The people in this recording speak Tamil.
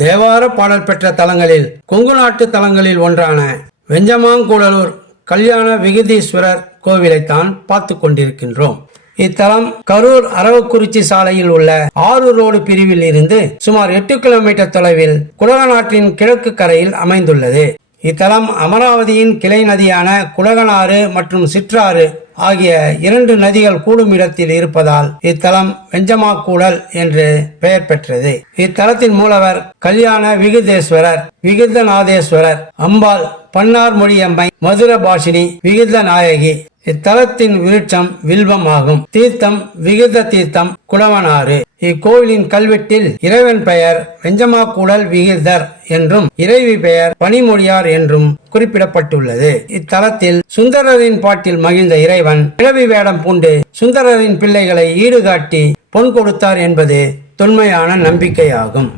தேவார பாடல் பெற்ற தலங்களில் கொங்கு நாட்டு தலங்களில் ஒன்றான வெஞ்சமாங்கூடலூர் கல்யாண விகுதீஸ்வரர் கோவிலைத்தான் பார்த்து கொண்டிருக்கின்றோம். இத்தலம் கரூர் அரவக்குறிச்சி சாலையில் உள்ள 6 ரோடு பிரிவில் இருந்து சுமார் 8 கிலோமீட்டர் தொலைவில் குடகநாட்டின் கிழக்கு கரையில் அமைந்துள்ளது. இத்தலம் அமராவதியின் கிளை நதியான குடகனாறு மற்றும் சிற்றாறு ஆகிய 2 நதிகள் கூடும் இடத்தில் இருப்பதால் இத்தலம் வெஞ்சமாக்கூடல் என்று பெயர் பெற்றது. இத்தலத்தின் மூலவர் கல்யாண விகுதேஸ்வரர், விகுதநாதேஸ்வரர், அம்பாள் பன்னார் மொழியம்மை, மதுரபாஷினி, விகுத நாயகி. இத்தலத்தின் விருட்சம் வில்வம் ஆகும். தீர்த்தம் விகுத தீர்த்தம், குடவனாறு. இக்கோவிலின் கல்வெட்டில் இறைவன் பெயர் வெஞ்சமாக்கூடல் விகிதர் என்றும் இறைவி பெயர் பனிமொழியார் என்றும் குறிப்பிடப்பட்டுள்ளது. இத்தலத்தில் சுந்தரரின் பாட்டில் மகிழ்ந்த இறைவன் கிழவி வேடம் பூண்டு சுந்தரரின் பிள்ளைகளை ஈடுகாட்டி பொன் கொடுத்தார் என்பது தொன்மையான நம்பிக்கையாகும்.